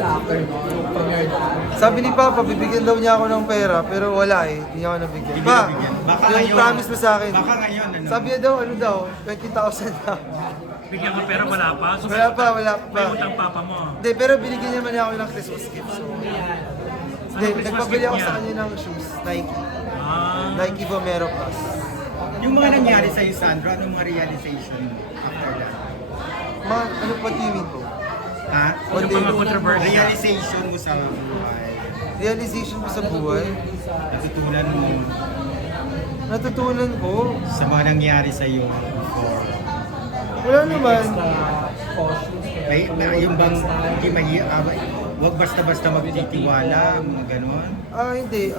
sa after premiere na? Sabi ni Papa, bibigyan daw niya ako ng pera, pero wala eh. Hindi niya ako nabigyan. Hindi Pa, nabigyan. Baka yung ngayon. promise mo sa akin. Baka ngayon, ano? Sabi niya daw, ano daw, 20,000 daw. Bigyan ka pera, wala pa. So, Wala pa. may utang papa mo. Hindi, pero binigyan niya man niya ako ng Christmas gift. So, hindi, Christmas nagpabili gift ako niya? sa kanya ng shoes, Nike. Ah, Nike Vomero Plus. Yung mga nangyari sa'yo, Sandro, anong mga realization mo after that? Ano pa tiwin ko? Ha? What yung mga day? controversial. Realization mo sa buhay. Realization ko sa buhay, Natutunan mo natutunan ko, sa mga nangyari sa'yo before. wala naman. Cautious. Yung bang, hindi huwag basta-basta magtitiwala, mga ganon. Hindi.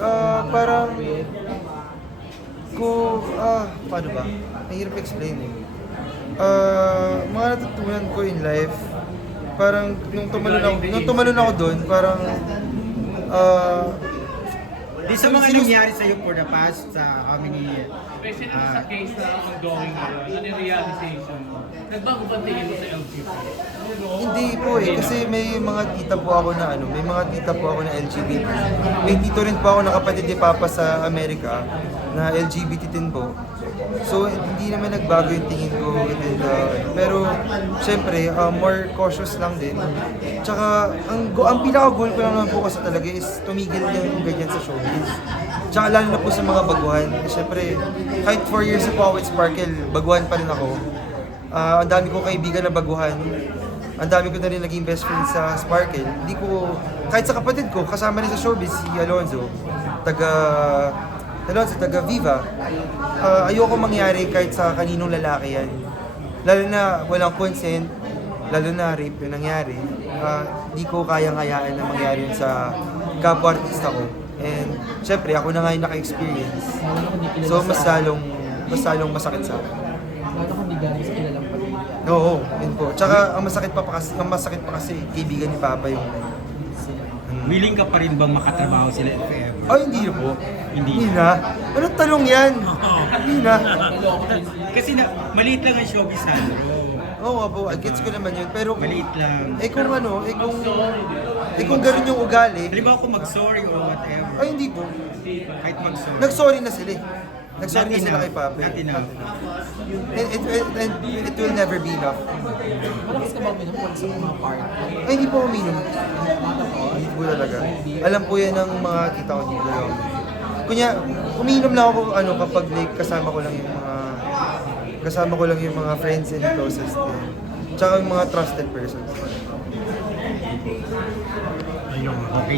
Parang, paano ba? Mahirap explain eh. Mga natutunan ko in life, parang nung tumalon ako doon, parang, Di sa mga nangyari sa'yo for the past, how many years? Especially sa case na ongoing ngayon, ano yung realization mo? Nagbago ba tingin mo sa LGBT? hindi po eh, kasi may mga tita po ako na may mga tita po ako na LGBT. May tito rin po ako na kapatid ni Papa sa Amerika na LGBT din po. So hindi naman nagbago yung tingin ko. Pero syempre, more cautious lang din. Tsaka ang pinaka-goal ko lang naman po kasi talaga is tumigil yung ganyan sa showbiz. Tsaka lalo na po sa mga baguhan. Syempre, kahit 4 years na po ako with Sparkle, baguhan pa rin ako. Ang dami kong kaibigan na baguhan. Ang dami ko na rin naging best friend sa Sparkle. Hindi ko, kahit sa kapatid ko, kasama rin sa showbiz, si Alonzo, taga Viva. Ayoko mangyari kahit sa kaninong lalaki yan. Lalo na walang consent, lalo na rape yung nangyari. Di ko kayang hayaan na mangyari yun sa kapwa-artista ko. And syempre, ako na nga yung naka-experience. So mas lalong masakit sa akin. Lalo kung hindi galing sa kilalang pamilya. Oo, yun po. Tsaka ang masakit pa kasi kaibigan ni Papa yung Willing ka pa rin bang makatrabaho sila if ever? hindi na po. Hindi. Hindi na. Anong tanong yan? Hindi na. Kasi maliit lang ang showbiz, Sandro. Oo nga po, gets ko naman yun. Pero Maliit lang. kung ganun yung ugali, Halimbawa kung mag-sorry or whatever. hindi po. Kahit mag-sorry. Nagsorry na sila eh. Nagsorry na Not sila enough. kay Papa. Not enough. And it will never be enough. Malakas ka ba minapon sa mga party? Ay, hindi po uminom. Hindi po talaga. Alam po yan ng mga tita ko dito. Kunya, umiinom lang ako kapag like, kasama ko lang yung mga friends and closest. Tsaka yung mga trusted persons. ayun. Okay,